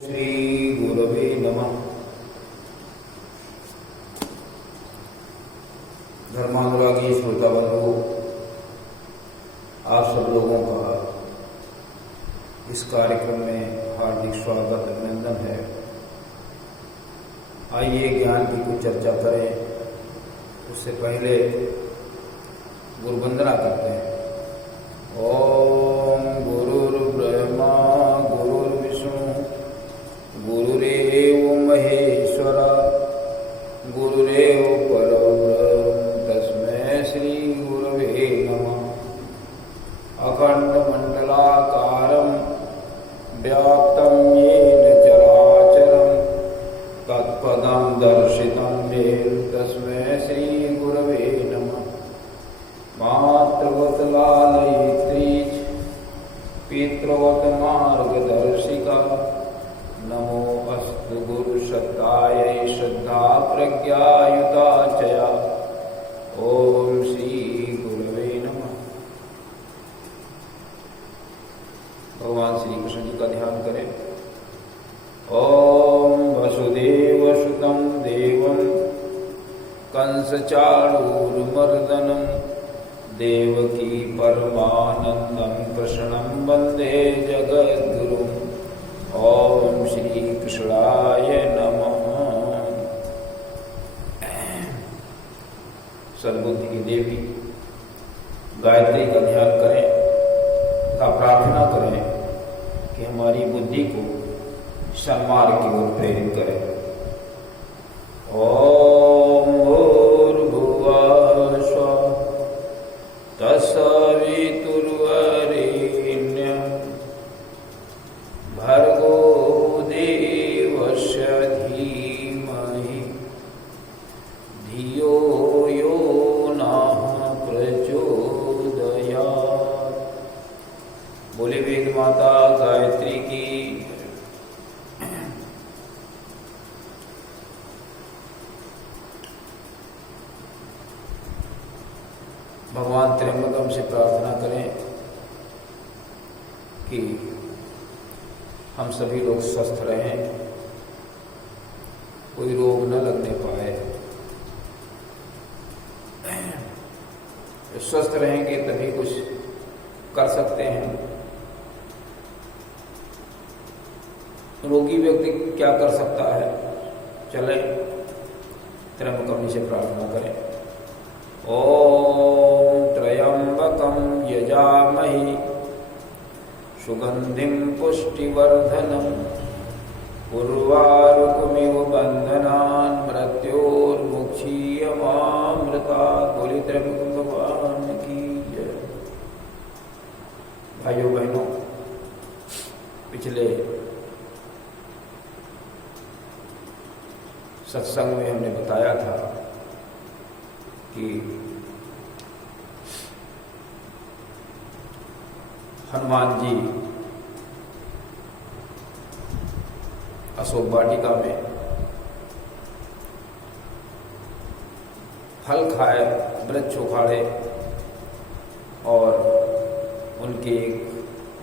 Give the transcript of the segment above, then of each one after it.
श्री गुरवे नमः। धर्मानुरागी श्रोता बंधु, आप सब लोगों का इस कार्यक्रम में हार्दिक स्वागत अभिनंदन है। आइए ज्ञान की कुछ चर्चा करें। उससे पहले गुरुवंदना करते हैं। ओम गुरुर्ब्रह्मा गुरुर्विष्णु गुरुरेव महेश्वरा गुरुरेव परब्रह्म तस्मै श्री गुरवे नमः। अखंडमंडलाकारं व्याप्तं येन चराचरं तत्पदं दर्शितं येन तस्मै श्री गुरवे नमः। मातृवत् लालयित्री पितृवत् मार्गदर्शिका नमो अस्तु गुरुसत्तायै श्रद्धा प्रज्ञायुता चया। ओम श्री गुरवे नमः। भगवान श्री कृष्ण जी का ध्यान करें। ओम वसुदेवसुतं देवं कंसचाणूरमर्दनं देवकी परमानंदं कृष्णं वंदे जगद्गुरुम्। ओम श्री कृष्णाय नमः। सद्बुद्धि की देवी गायत्री का ध्यान करें तथा प्रार्थना करें कि हमारी बुद्धि को सन्मार्ग की ओर प्रेरित करें। ओम भूर्भुवः स्वः तत्सवितुर्वरेण्यं भर्गो देवस्य धीमहि धियो यो नः प्रचोदयात्। बोले वेद माता गायत्री की। भगवान त्र्यंबकम से प्रार्थना करें कि हम सभी लोग स्वस्थ रहें, कोई रोग न लगने पाए। स्वस्थ रहेंगे तभी कुछ कर सकते हैं। रोगी व्यक्ति क्या कर सकता है? चले त्र्यंबकम से प्रार्थना करें। ओम त्र्यंबकं यजामहि सुगंधिं पुष्टिवर्धनम् उर्वारुकमिव बंधनान् मृत्योर्मुक्षीयमामृतात्। बोली त्र्यंबक भगवान की जय। भाइयों बहनों, पिछले सत्संग में हमने बताया था कि हनुमान जी अशोक वाटिका में फल खाए, वृक्ष उखाड़े और उनके एक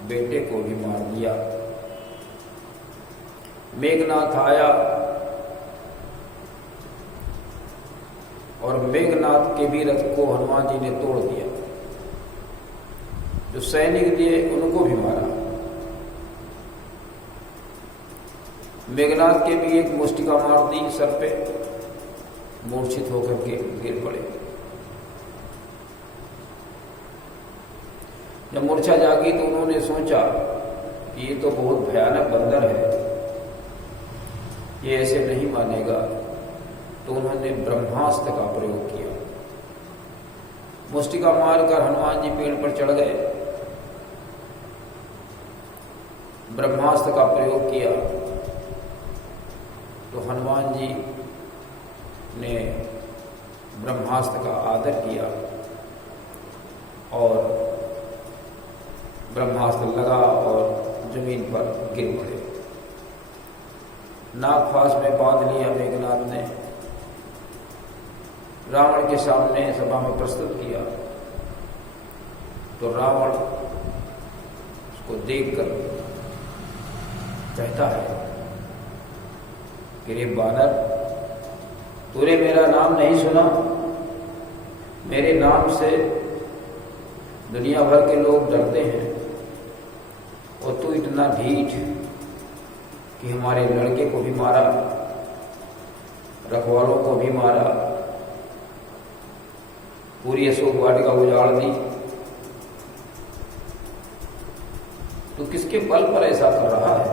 बेटे को भी मार दिया। मेघनाथ आया और मेघनाथ के भी रथ को हनुमान जी ने तोड़ दिया। जो सैनिक थे उनको भी मारा। मेघनाथ के भी एक मुष्टिका मार दी सर पे, मूर्छित होकर के गिर पड़े। जब मूर्छा जागी तो उन्होंने सोचा कि ये तो बहुत भयानक बंदर है, ये ऐसे नहीं मानेगा। तो उन्होंने ब्रह्मास्त्र का प्रयोग किया। मुष्टिका मारकर हनुमान जी पेड़ पर चढ़ गए, ब्रह्मास्त्र का प्रयोग किया तो हनुमान जी ने ब्रह्मास्त्र का आदर किया और ब्रह्मास्त्र लगा और जमीन पर गिर पड़े। नागफास में बांध लिया मेघनाथ ने, रावण के सामने सभा में प्रस्तुत किया तो रावण उसको देखकर कहता है कि रे बानर, तूने मेरा नाम नहीं सुना? मेरे नाम से दुनिया भर के लोग डरते हैं और तू इतना ढीठ कि हमारे लड़के को भी मारा, रखवालों को भी मारा, पूरी अशोक वाटिका उजाड़ दी। तू किसके बल पर ऐसा कर रहा है?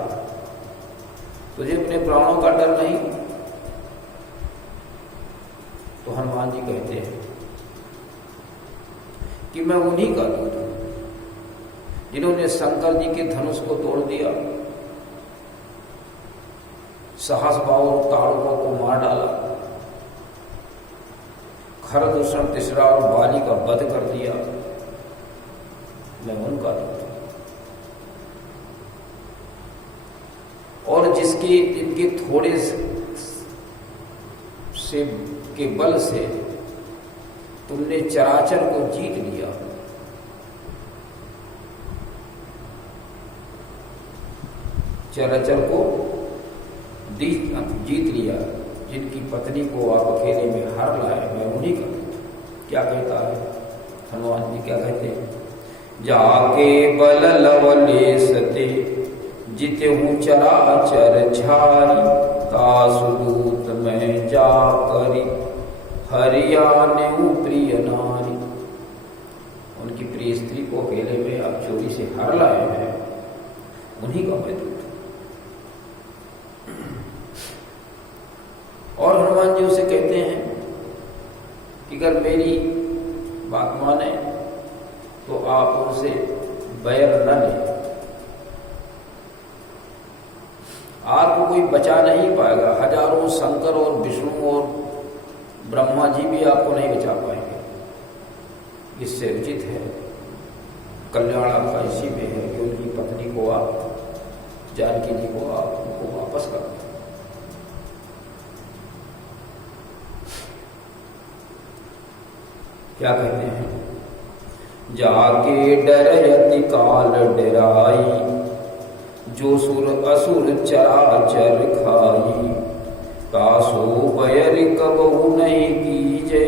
तुझे अपने प्राणों का डर नहीं? तो हनुमान जी कहते हैं कि मैं उन्हीं का दूत हूं जिन्होंने शंकर जी के धनुष को तोड़ दिया, सहस्रार और ताड़कों को मार डाला, खरदूषण तिसरा और बाली का वध कर दिया। मैं उनका दूत हूं। और जिसके इनके थोड़े से के बल से तुमने चराचर को जीत लिया, चराचर को जीत लिया, जिनकी पत्नी को आप अकेले में हार लाए, मैं उन्हीं का। क्या कहता है हनुमान जी? क्या कहते हैं? जाके बल लवलेशते जिते हूँ चराचर छारी, तासुदूत में जा करी हरियाने प्रिय नारी। उनकी प्रिय स्त्री को अकेले में आप चोरी से हार लाए हैं, उन्हीं का मैं दूत। और हनुमान जी उसे कहते हैं कि अगर मेरी बात माने तो आप उनसे बैर न लें। आपको कोई बचा नहीं पाएगा। हजारों शंकर और विष्णु और ब्रह्मा जी भी आपको नहीं बचा पाएंगे। इससे उचित है, कल्याण आपका इसी में है कि उनकी पत्नी को आप, जानकी जी को आप उनको वापस कर दें। क्या कहते हैं? जाके डरयति काल डराई, जो सुर असुर चराचर खाई, तासो बैर कबहु नहीं कीजे,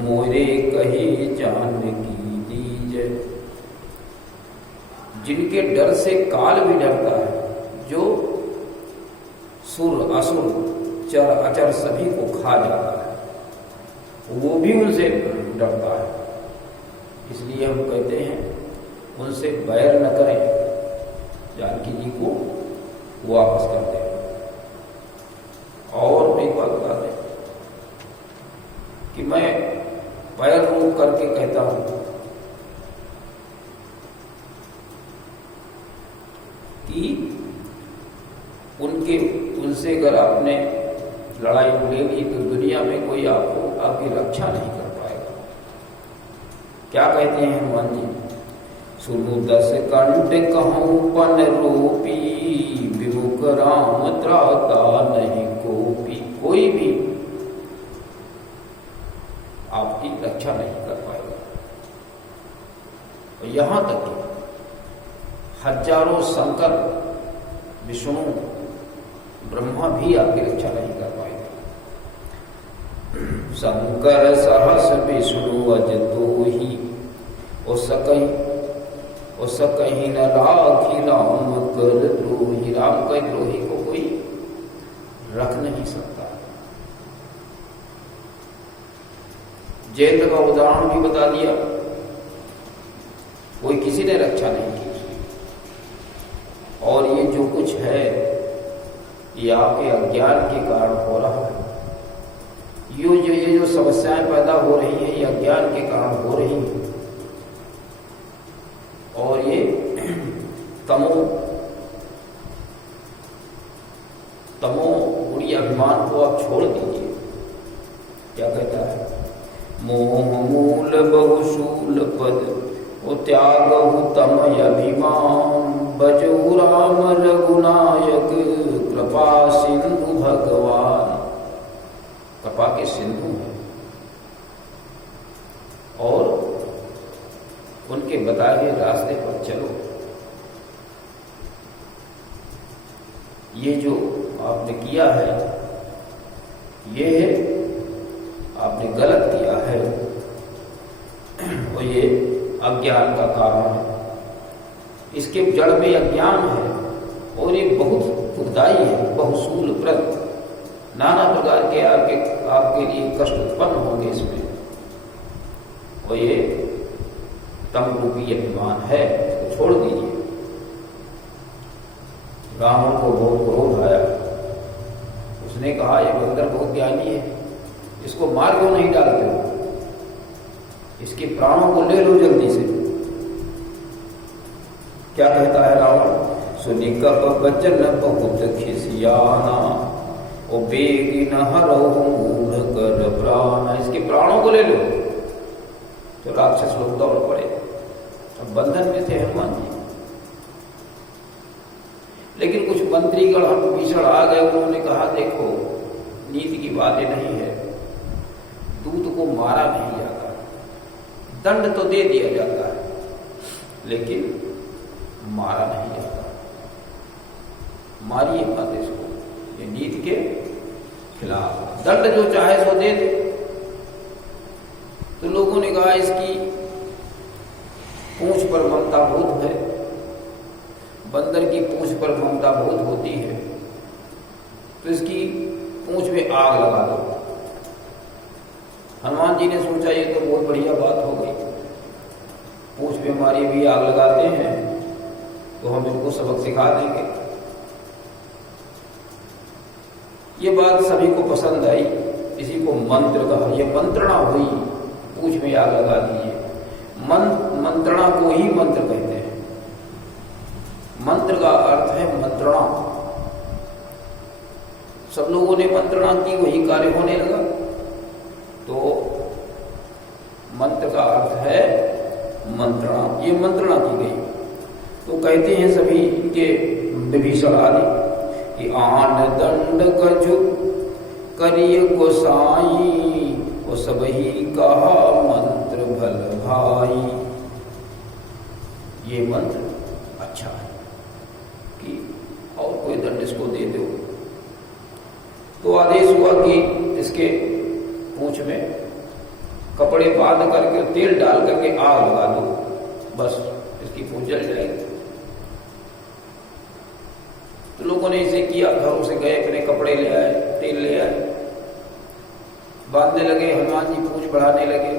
मोरे कही जान की दीजे। जिनके डर से काल भी डरता है, जो सुर असुर चर अचर सभी को खा जाता है, वो भी उनसे डरता है। इसलिए हम कहते हैं उनसे बैर न करें, जानकी जी को वापस कर दें। और एक बात बता दें कि मैं पैर रोक करके कहता हूं कि उनसे अगर आपने लड़ाई ले ली तो दुनिया में कोई आपको आपकी रक्षा नहीं कर पाएगा। क्या कहते हैं हनुमान जी? सुनु 10 कंठ कहूं पन रूपी, विमुख राम त्राता नहीं कोपी। कोई भी आपकी रक्षा नहीं कर पाएगा। और यहां तक कि हजारों शंकर विष्णु ब्रह्मा भी आपकी रक्षा नहीं कर पाएंगे। शंकर सहस विष्णु अज तो ही, ओ सकहीं न राखी राम कर द्रोही। राम के द्रोही को कोई रख नहीं सकता। जयंत का उदाहरण भी बता दिया, कोई किसी ने रक्षा नहीं की उसकी। और ये जो कुछ है ये आपके अज्ञान के कारण हो रहा है। ये जो समस्याएं पैदा हो रही हैं, ये अज्ञान के कारण हो रही हैं। और ये तमो गुणी अभिमान को आप छोड़ दीजिए। क्या कहता है? मोह मूल बहुशूल पद, ओ त्यागहु तम अभिमान, बजहु राम रघुनायक, कृपा सिंधु भगवान। कृपा के सिंधु हैं और उनके बताए हुए रास्ते पर चलो। ये जो आपने किया है ये है, आपने गलत किया है और ये अज्ञान का कारण है। इसके जड़ में अज्ञान है और ये बहुत दुखदायी है, बहुशूलप्रद, नाना प्रकार के आपके लिए कष्ट उत्पन्न होंगे इसमें। और ये तम रूपी अभिमान है, इसको छोड़ दीजिए। रावण को बहुत क्रोध आया, उसने कहा ये बंदर बहुत ज्ञानी है, इसको मार क्यों नहीं डालते हो, इसके प्राणों को ले लो जल्दी से। क्या कहता है रावण, सुनी कप बचन बहुत खिसियाना, ओ बेगी न हरो मूढ़ कर प्राण, इसके प्राणों को ले लो। तो राक्षस लोग दौड़ पड़े। अब बंधन में थे हनुमान जी, लेकिन कुछ मंत्रीगण भीषण आ गए। उन्होंने कहा देखो नीति की बातें नहीं है, दूत को मारा नहीं जाता, दंड तो दे दिया जाता है लेकिन मारा नहीं जाता, मारिए मत इसको, ये नीति के खिलाफ, दंड जो चाहे सो दे दे। तो लोगों ने कहा इसकी पूंछ पर ममता बहुत है, बंदर की पूंछ पर ममता बहुत होती है, तो इसकी पूंछ में आग लगा दो। हनुमान जी ने सोचा ये तो बहुत बढ़िया बात हो गई, पूंछ पे हमारी भी आग लगाते हैं तो हम इनको सबक सिखा देंगे। ये बात सभी को पसंद आई, इसी को मंत्र कहा। ये मंत्रणा हुई, पूंछ में आग लगा दीजिए। मंत्रणा को ही मंत्र कहते हैं। मंत्र का अर्थ है मंत्रणा। सब लोगों ने मंत्रणा की, वही कार्य होने लगा। तो मंत्र का अर्थ है मंत्रणा, ये मंत्रणा की गई। तो कहते हैं सभी के विभीषण आदि कि आन दंड कछु करिय गोसाई, वो सब ही कहा मंत्र भल भाई। ये मंत्र अच्छा है कि और कोई दंड इसको दे दो। तो आदेश हुआ कि इसके पूंछ में कपड़े बांध करके तेल डाल करके आग लगा दो, बस इसकी पूंछ जल जाएगी। तो लोगों ने इसे किया, घरों से गए, अपने कपड़े ले आए, तेल ले आए, बांधने लगे। हनुमान जी पूंछ बढ़ाने लगे,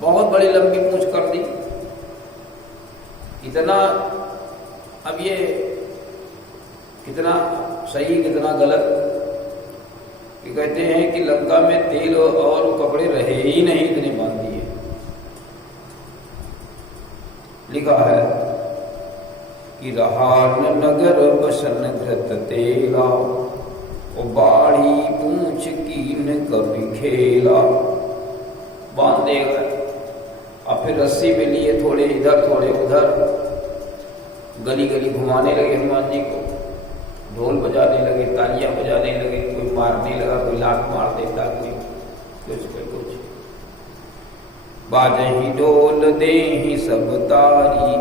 बहुत बड़ी लंबी पूंछ कर दी। इतना, अब ये कितना सही कितना गलत कि कहते हैं कि लंका में तेल और कपड़े रहे ही नहीं, इतने बांध दिए। लिखा है कि रहान नगर बसन घृत तेला, ओ बाढ़ी पूंछ कीन कभी खेला। बांधे गए, और फिर रस्सी में लिए, थोड़े इधर थोड़े उधर, गली गली घुमाने लगे हनुमान जी को। ढोल बजाने लगे, तालियां बजाने लगे, कोई मारने लगा, कोई लात मार देता, कोई कुछ। बाजही ढोल देहि सब तारी,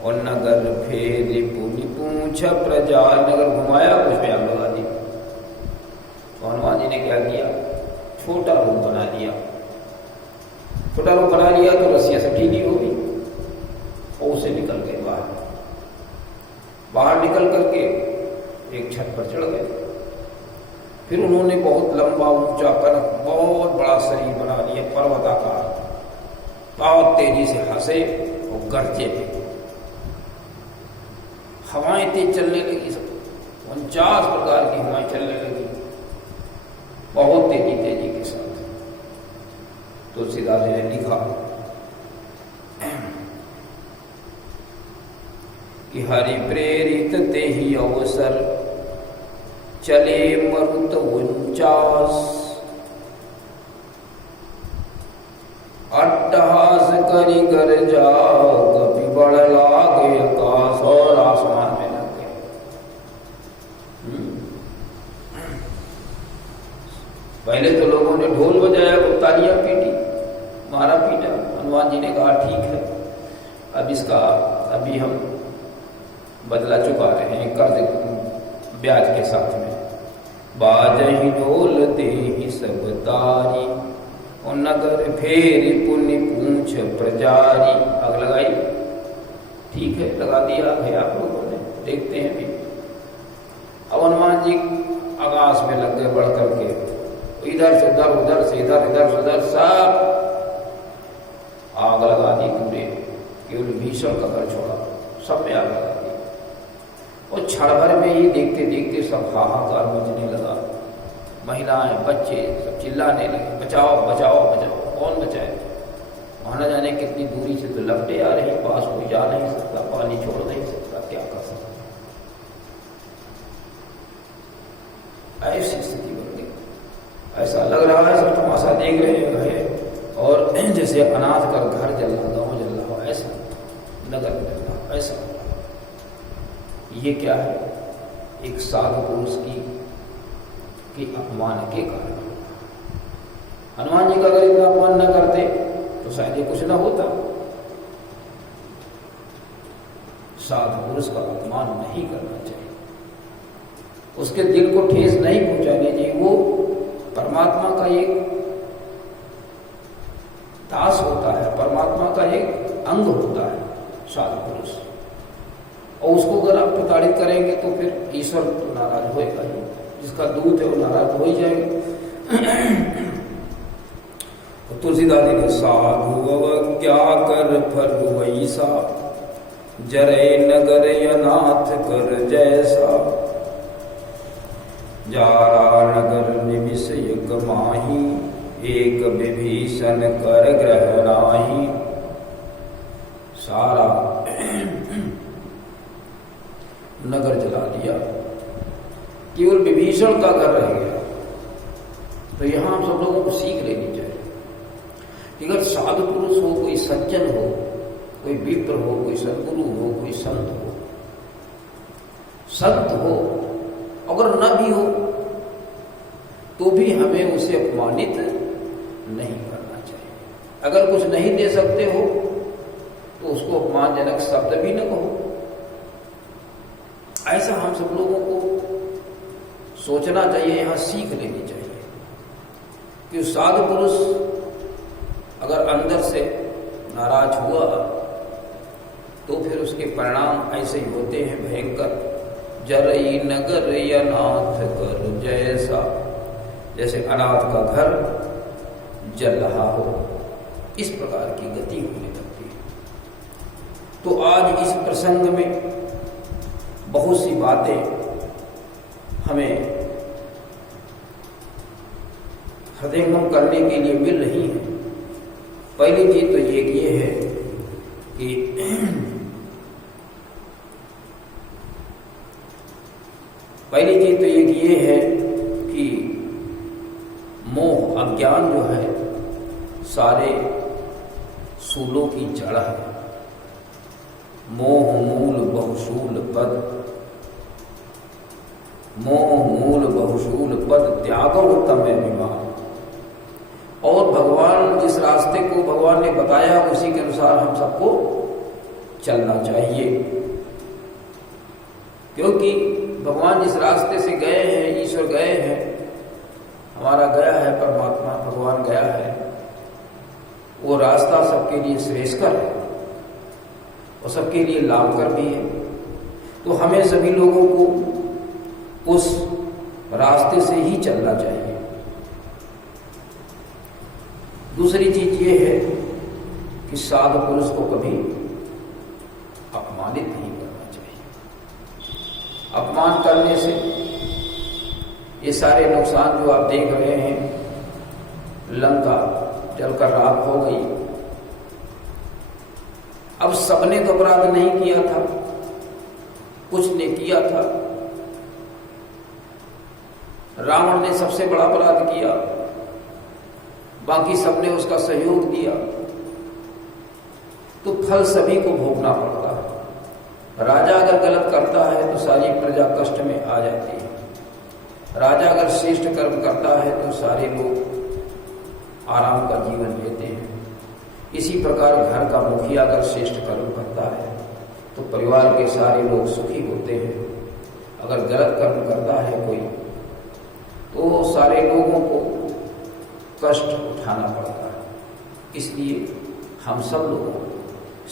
और नगर फेरी पुनि पूछ प्रजा। नगर घुमाया, कुछ में आग लगा दी। तो हनुमान जी ने क्या किया, छोटा रूप बना दिया। छोटा रूप बना लिया तो रस्सियां सब ढीली हो गई और उसे निकल गए बाहर निकल करके एक छत पर चढ़ गए। फिर उन्होंने बहुत लंबा ऊंचा कनक, बहुत बड़ा शरीर बना लिया, पर्वताकार। बहुत तेजी से हंसे और गरजे थे, हवाएं तेज चलने लगी, सब 49 प्रकार की हवाएं चलने लगी, बहुत तेजी के साथ। तुलसीदास जी ने लिखा कि हरि प्रेरित ते ही अवसर, चले मरुत 49, अट्टहास करी कर जा, कभी बढ़ लागे आकाश, और आसमान में लग गए। पहले तो लोगों ने ढोल बजाया, तालियां पीटी, मारा पीटा। हनुमान जी ने कहा ठीक है, अब इसका अभी हम बदला चुका रहे हैं, कर्ज ब्याज के साथ में। बाजहि ढोल देहि सब तारी, और नगर फेर पुण्य पूछ प्रजारी। आग लगाई, ठीक है, लगा दिया है आप लोगों ने, देखते हैं भी। अब हनुमान जी आकाश में लग गए बढ़ करके, इधर से उधर, उधर से इधर, इधर से उधर, सब आग लगा दी पूरे। केवल भीषण का घर छोड़ा, सब में आग लगा दी। और क्षण भर में ही देखते देखते सब हाहाकार मचने लगा। महिलाएं, बच्चे सब चिल्लाने लगे, बचाओ बचाओ बचाओ। कौन बचाए? वहां न जाने कितनी दूरी से तो लपटे आ रही, पास कोई जा नहीं सकता, पानी छोड़ नहीं सकता, क्या कर सकता। ऐसी स्थिति बन गई। ऐसा लग रहा है सब तमाशा देख रहे हैं, और जैसे अनाथ का घर जल रहा, गाँव जल रहा हो, ऐसा नगर जल रहा, ऐसा। ये क्या है? एक साधु पुरुष की अपमान के कारण। हनुमान जी का अगर इतना अपमान न करते तो शायद ये कुछ ना होता। साधु पुरुष का अपमान नहीं करना चाहिए, उसके दिल को ठेस नहीं पहुंचानी चाहिए। वो परमात्मा का एक दास होता है, परमात्मा का एक अंग होता है साधु पुरुष, और उसको अगर आप प्रताड़ित करेंगे तो फिर ईश्वर तो नाराज होएगा ही। जिसका दूत है वो नाराज हो ही जाएगा। तुलसीदास जी ने साधु अवज्ञा कर फल वैसा, जरे नगर अनाथ कर जैसा। जारा नगर निमिष एक माही, एक विभीषण कर ग्रह नाही। सारा नगर जला दिया, केवल विभीषण का घर रह गया। तो यहां हम सब लोगों को सीख लेनी चाहिए कि अगर साधु पुरुष हो, कोई सज्जन हो, कोई विप्र हो, कोई सद्गुरु हो, कोई संत हो, संत हो, अगर न भी हो तो भी हमें उसे अपमानित नहीं करना चाहिए। अगर कुछ नहीं दे सकते हो तो उसको अपमानजनक शब्द भी न कहो। ऐसा हम सब लोगों को सोचना चाहिए, यहां सीख लेनी चाहिए कि साधु पुरुष अगर अंदर से नाराज हुआ तो फिर उसके परिणाम ऐसे ही होते हैं भयंकर। जरई नगर अनाथ कर जैसा, जैसे अनाथ का घर जल रहा हो, इस प्रकार की गति होने लगती है। तो आज इस प्रसंग में बहुत सी बातें हमें हृदयंगम करने के लिए मिल रही हैं। पहली चीज तो ये है कि पहली चीज तो ये है कि मोह, अज्ञान जो है सारे सूलों की जड़ है। मोह मूल बहुशूल पद, मोह मूल बहुशूल पद त्यागो उत्तम विमान। और भगवान जिस रास्ते को भगवान ने बताया उसी के अनुसार हम सबको चलना चाहिए, क्योंकि भगवान जिस रास्ते से गए हैं, ईश्वर गए हैं, हमारा गया है परमात्मा, भगवान गया है, वो रास्ता सबके लिए श्रेष्ठकर है और सबके लिए लाभकर भी है। तो हमें सभी लोगों को उस रास्ते से ही चलना चाहिए। दूसरी चीज ये है कि साधु पुरुष को कभी अपमानित नहीं करना चाहिए। अपमान करने से ये सारे नुकसान जो आप देख रहे हैं, लंका जलकर राख हो गई। अब सबने तो अपराध नहीं किया था, कुछ ने किया था। रावण ने सबसे बड़ा अपराध किया, बाकी सबने उसका सहयोग दिया, तो फल सभी को भोगना पड़ता है। राजा अगर गलत करता है तो सारी प्रजा कष्ट में आ जाती है। राजा अगर श्रेष्ठ कर्म करता है तो सारे लोग आराम का जीवन जीते हैं। इसी प्रकार घर का मुखिया अगर श्रेष्ठ कर्म करता है तो परिवार के सारे लोग सुखी होते हैं। अगर गलत कर्म करता है कोई तो सारे लोगों को कष्ट उठाना पड़ता है। इसलिए हम सब लोगों को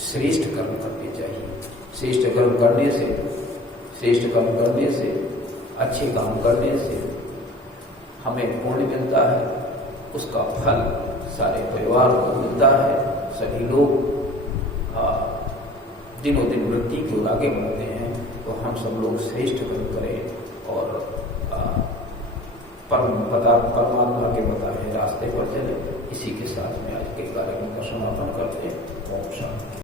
श्रेष्ठ कर्म करने चाहिए। श्रेष्ठ कर्म करने से अच्छे काम करने से हमें पुण्य मिलता है, उसका फल सारे परिवार को मिलता है। सभी लोग दिनों दिन वृद्धि की ओर आगे बढ़ते हैं। तो हम सब लोग श्रेष्ठ कर्म करें और परमात्मा के बताए रास्ते पर चले। इसी के साथ में आज के कार्यक्रम का समापन करते हैं। ओम शांति।